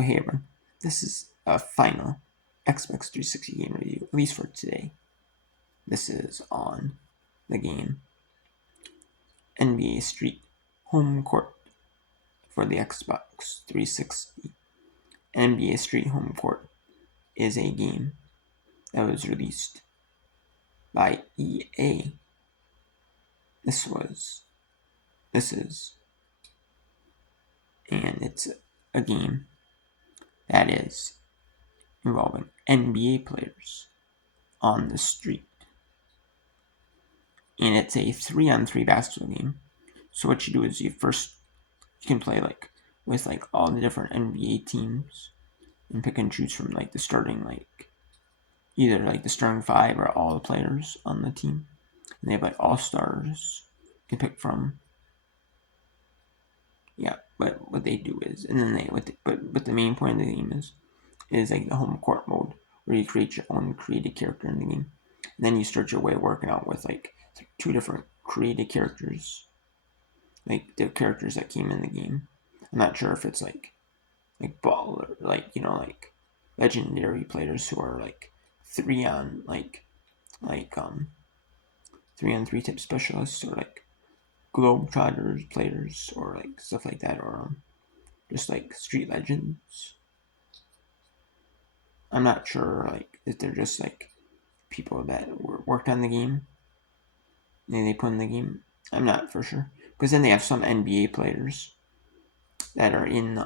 So hey everyone, this is a final Xbox 360 game review, at least for today. This is on the game NBA Street Homecourt for the Xbox 360. NBA Street Homecourt is a game that was released by EA. This is, and it's a game that is involving NBA players on the street. And it's a 3-on-3 basketball game. So what you do is you can play with all the different NBA teams and pick and choose from the starting either the starting five or all the players on the team. And they have all stars you can pick from. Yeah, but what they do is, and then but the main point of the game is the home court mode where you create your own created character in the game. And then you start your way working out with two different created characters, the characters that came in the game. I'm not sure if it's ball or legendary players who are 3 on 3-on-3 type specialists, or globetrotters players, or stuff like that, or just street legends. I'm not sure if they're just people that worked on the game and they put in the game. I'm not for sure, because then they have some NBA players that are in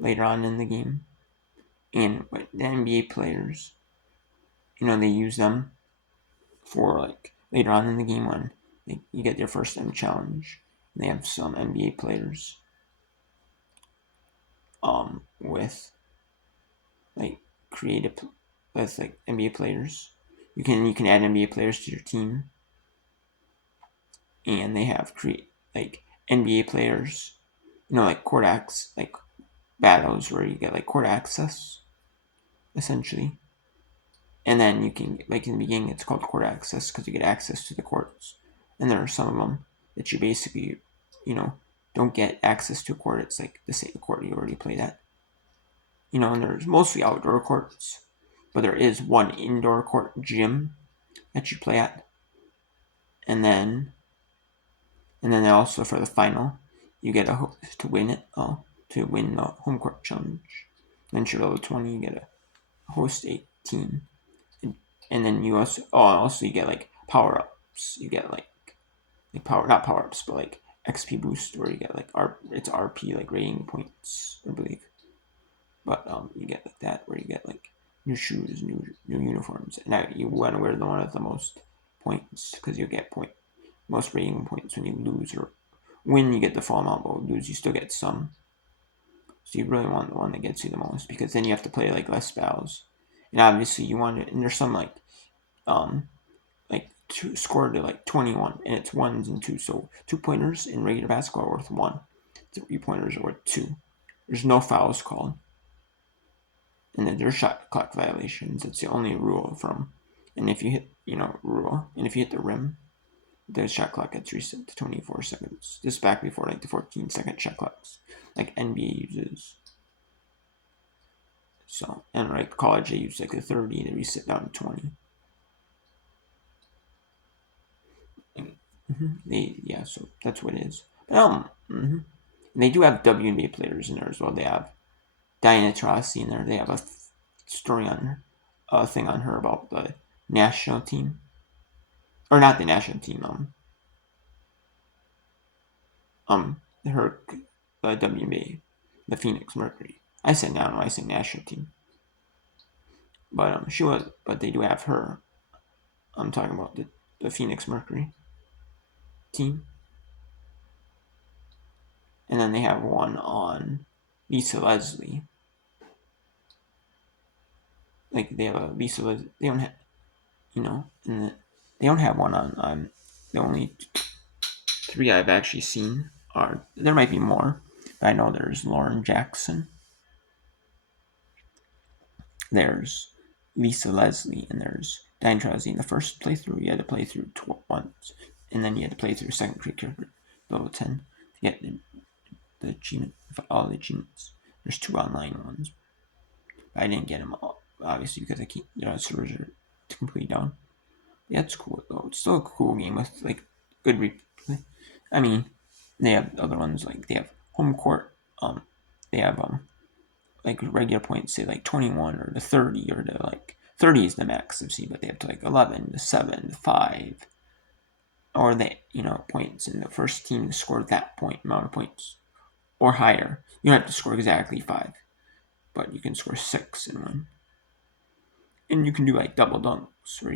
later on in the game, and the NBA players, they use them for later on in the game when you get your first M challenge. And they have some NBA players with creative with NBA players. You can add NBA players to your team, and they have NBA players, court battles where you get court access essentially. And then you can, in the beginning, it's called court access because you get access to the courts. And there are some of them that you basically, don't get access to a court. It's the same court you already played at. And there's mostly outdoor courts, but there is one indoor court gym that you play at. And then also for the final, you get to win it, to win the home court challenge. Then you're level 20, you get to host a team. And then you also you get power ups. You get not power ups, but XP boost, where you get it's RP rating points, I believe. But you get that, where you get new shoes, new uniforms. And now you want to wear the one with the most points, because you get most rating points when you lose, or win you get the full amount, but lose you still get some. So you really want the one that gets you the most, because then you have to play less battles. And obviously you want it, and there's some scored to 21, and it's ones and twos. So 2-pointers in regular basketball are worth 1. 3-pointers are worth 2. There's no fouls called, and then there's shot clock violations. It's the only rule from. And if you hit and if you hit the rim, the shot clock gets reset to 24 seconds. This back before the 14-second shot clocks NBA uses. So, and college they use the 30, they reset down to 20. So that's what it is. But they do have WNBA players in there as well. They have Diana Taurasi in there. They have a story on her, a thing on her about the national team, or not the national team. Her WNBA, the Phoenix Mercury. I said national team. But but they do have her. I'm talking about the Phoenix Mercury team. And then they have one on Lisa Leslie. They have a Lisa Leslie. They don't have, and they don't have one on. The only 3 I've actually seen are, there might be more, but I know there's Lauren Jackson. There's Lisa Leslie, and there's Diane Trozzi. In the first playthrough, you had to play through once, and then you had to play through second character level 10 to get the achievement. all the achievements. There's 2 online ones. I didn't get them all, obviously, because I can't. Servers are completely down. Yeah, it's cool though. It's still a cool game with like good replay. I mean, they have other ones like they have Homecourt. They have like regular points, say like 21 or the 30 or the like 30 is the max I've seen, but they have to like 11 to 7 to 5, or they points in the first team to score that amount of points or higher. You don't have to score exactly 5, but you can score 6 in one. And you can do like double dunks, where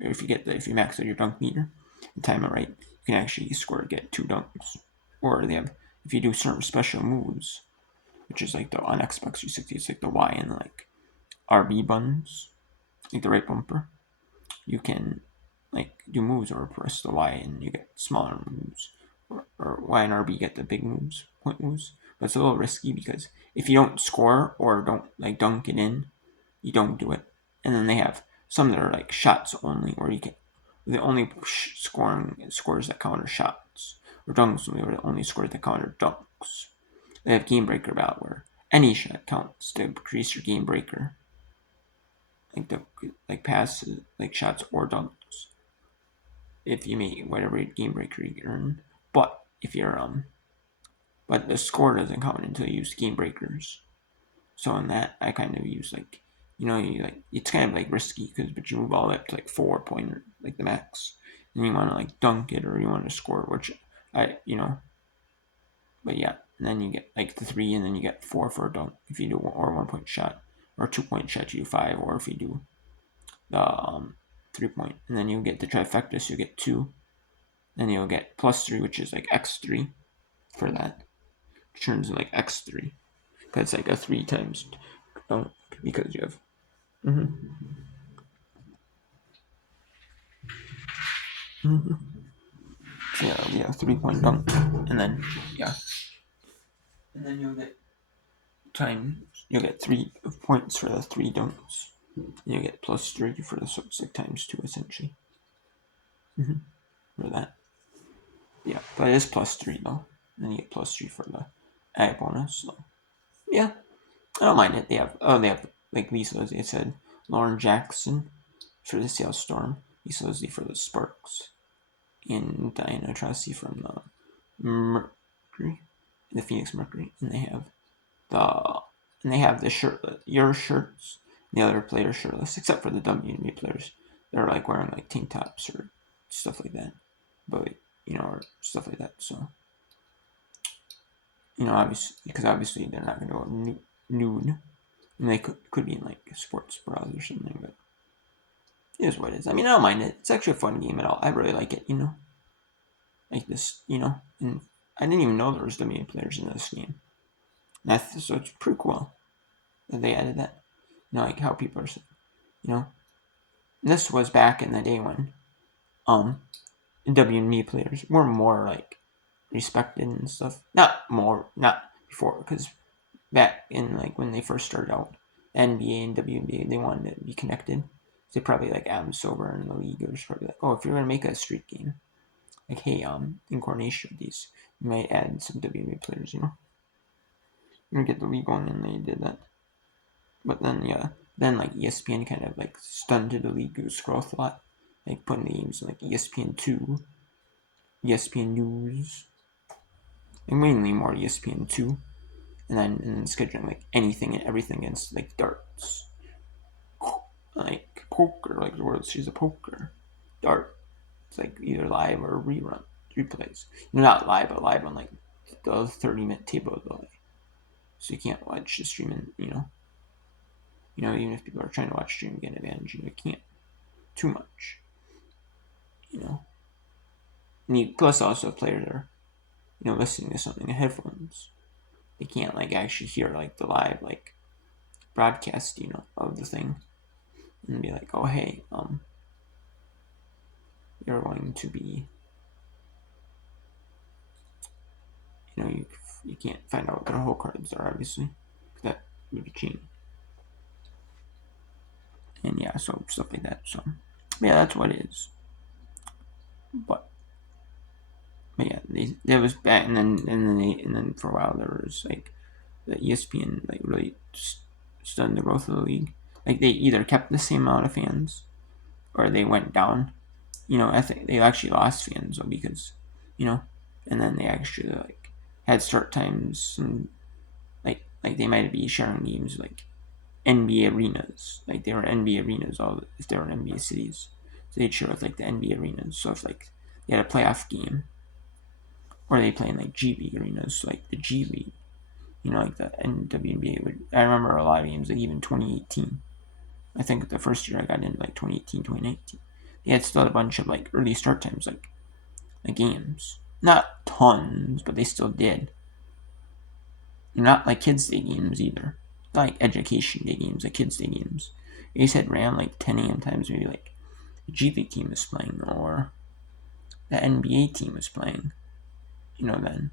if you max out your dunk meter and time it right, you can actually get 2 dunks. Or if you do certain special moves, which is like on Xbox 360, it's like the Y and like RB buttons, like the right bumper. You can like do moves or press the Y and you get smaller moves, or Y and RB get the big moves, point moves. But it's a little risky because if you don't score or don't like dunk it in, you don't do it. And then they have some that are like shots only, where you can the only scores that count are shots, or dunks only scores that count are dunks. They have game breaker battle where any shot counts to increase your game breaker, like passes, like shots or dunks. If you make whatever game breaker you earn, but if you're but the score doesn't count until you use game breakers. So in that, I kind of use it's kind of like risky but you move all the way up to like 4 pointer, like the max, and you want to like dunk it or you want to score, which but yeah, and then you get like the 3, and then you get 4 for a dunk if you do or 1 point shot, or 2 point shot you do 5, or if you do the 3 point, and then you get the trifecta, so you get 2, then you'll get +3, which is like x3 for that, which turns into like x3, because it's like a 3 times dunk, because you have. So yeah, 3 point dunk, and then and then you'll get 3 points for the 3 dunks. You get +3 for the, so it's like ×2 essentially. For that. Yeah, but it is +3 though. And then you get +3 for the ag bonus. So yeah, I don't mind it. They have like Lisa Leslie said, Lauren Jackson for the Seattle Storm, Lisa Leslie for the Sparks, and Diana Taurasi from the Mercury, the Phoenix Mercury, and they have the your shirts, the other players shirtless, except for the WNBA players. They're like wearing like tank tops or stuff like that, but or stuff like that. So obviously they're not going to go nude. And they could be in like sports bras or something, but it is what it is. I mean, I don't mind it. It's actually a fun game at all. I really like it. Like this. And I didn't even know there was WNBA players in this game. So it's pretty cool that they added that. Like how people are, this was back in the day when WNBA players were more like respected and stuff. Not before, because back in like when they first started out, NBA and WNBA, they wanted to be connected. So they probably like Adam Silver in the league was probably like, oh, if you're gonna make a street game, like hey, in coordination with these, you might add some WNBA players, and get the league going, and they did that. But then like ESPN kind of like stunted the league's growth a lot, like putting names like ESPN2, ESPN News, and mainly more ESPN2, and then scheduling like anything and everything against like darts, like poker, like the World Series of Poker, dart. It's like either live or replays. Not live, but live on like the 30-minute table though. So you can't watch the streaming, even if people are trying to watch stream, get advantage, you can't too much, you know. Plus also if players are, listening to something in headphones, they can't like actually hear like the live like broadcast, of the thing, and be like, oh hey, you're going to be, you can't find out what their whole cards are, obviously. That would be cheating. And yeah, so stuff like that. So yeah, that's what it is. But But yeah, that was bad, and then for a while there was like the ESPN like really stunned the growth of the league. Like they either kept the same amount of fans or they went down. I think they actually lost fans though because, you know, and then they actually like had start times and like they might be sharing games like NBA arenas. Like they were NBA arenas all if they were in NBA cities. So they'd share with like the NBA arenas. So if like they had a playoff game or they play in like G League arenas, so like the G League, like the WNBA would. I remember a lot of games like even 2018. I think the first year I got into like 2018, 2019. They had still a bunch of like early start times like games. Not tons, but they still did. Not like kids' day games either. Not like education day games, like kids' day games. They said ran like 10 a.m. times, maybe like the G League team was playing or the NBA team was playing, then.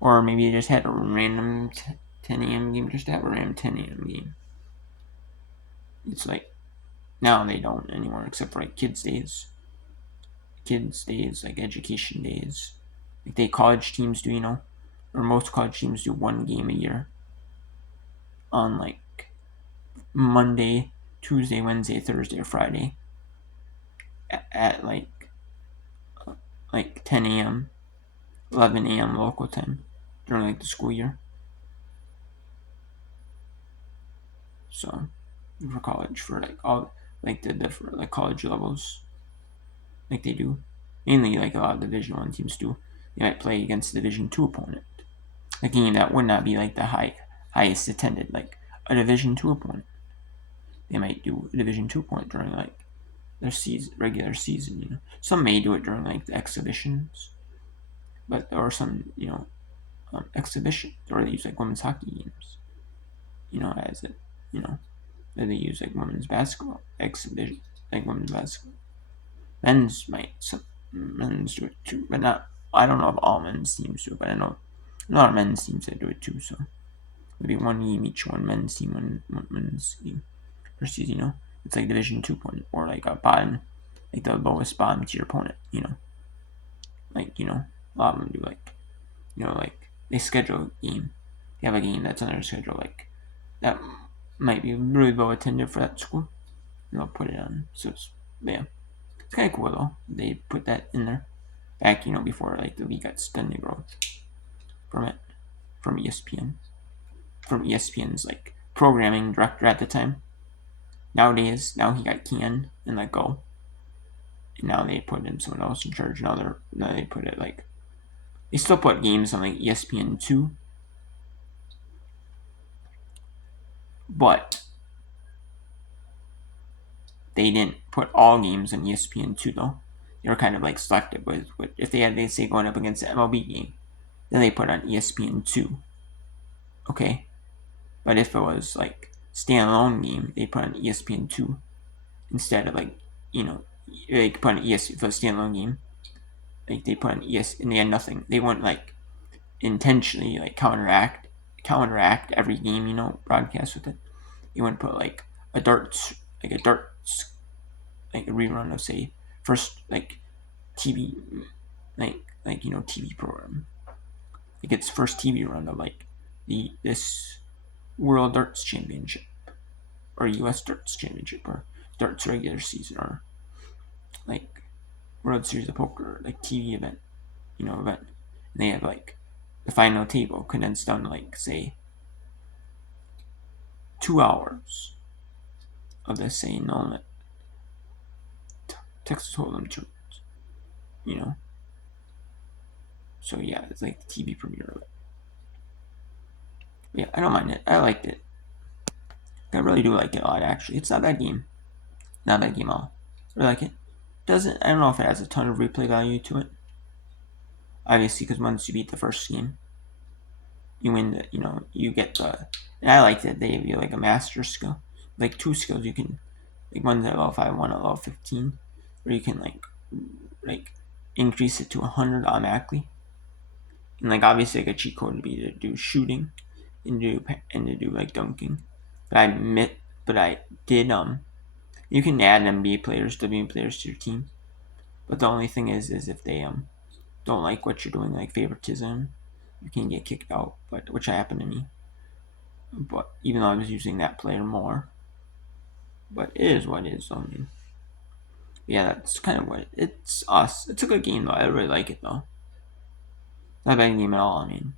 Or maybe they just had a random 10 a.m. game just to have a random 10 a.m. game. It's like, now they don't anymore, except for like kids' days. Kids' days, like education days. Like college teams do, or most college teams do one game a year on like Monday, Tuesday, Wednesday, Thursday, or Friday at like 10 a.m., 11 a.m. local time during like the school year. So for college, for like all like the different like college levels, like they do, mainly like a lot of Division 1 teams do. They might play against a Division 2 opponent, a game that would not be like the highest attended, like a Division 2 opponent. They might do a Division 2 opponent during like their regular season. Some may do it during like the exhibitions, but or some exhibition, or they use like women's hockey games. As it that they use like women's basketball exhibition, like women's basketball. Some men's do it too, but not. I don't know if all men's teams do it, but I know a lot of men's teams that do it too. So maybe one game each, one men's team, one men's team versus it's like Division 2 opponent or like a bottom, like the lowest bottom tier opponent. Like a lot of them do like they schedule a game. They have a game that's on their schedule like that might be really well attended for that school. And they'll put it on. So yeah, it's kind of cool though. They put that in there back before like the league got stunning growth from it from ESPN from ESPN's like programming director at the time. Nowadays, now he got canned and let go, and now they put in someone else in charge. Now they put it like they still put games on like ESPN 2, but they didn't put all games on ESPN 2 though. They were kind of like selective with if they had they say going up against the MLB game, then they put on ESPN 2. Okay, but if it was like standalone game, they put on ESPN 2 instead of like they put on ES if it was standalone game. Like they put on ES and they had nothing. They wouldn't like intentionally like counteract every game broadcast with it. They wouldn't put like a darts like a rerun of say first like TV like TV program like its first TV run of like this World Darts Championship or U.S. Darts Championship or Darts regular season or like World Series of Poker like TV event. And they have like the final table condensed down to like say 2 hours of the same element Texas Hold'em tournament, you know. So yeah, it's like the TV premiere of it. But yeah, I don't mind it. I liked it. I really do like it a lot. Actually, it's not a bad game. Not a bad game at all. I really like it. Doesn't I don't know if it has a ton of replay value to it. Obviously, because once you beat the first game, you win the you get the. And I like that they give you like a master skill, like 2 skills you can, like one's at level 5, one at level 15, where you can like increase it to 100 automatically. And like obviously like a cheat code would be to do shooting and to do like dunking. But I did you can add NBA players, WNBA players to your team. But the only thing is if they don't like what you're doing, like favoritism, you can get kicked out. But which happened to me. But even though I was using that player more, but it is what it is. I mean, yeah, that's kind of what it's us. It's a good game though. I really like it though. Not a bad game at all. I mean,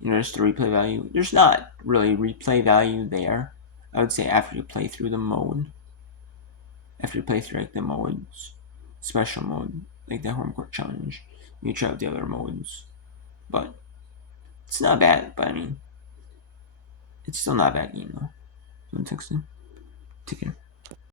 there's the replay value. There's not really replay value there. I would say after you play through the mode, after you play through like the modes, special mode, like the Homecourt challenge, you try out the other modes. But it's not bad. But I mean, it's still not a bad game though. So, take care.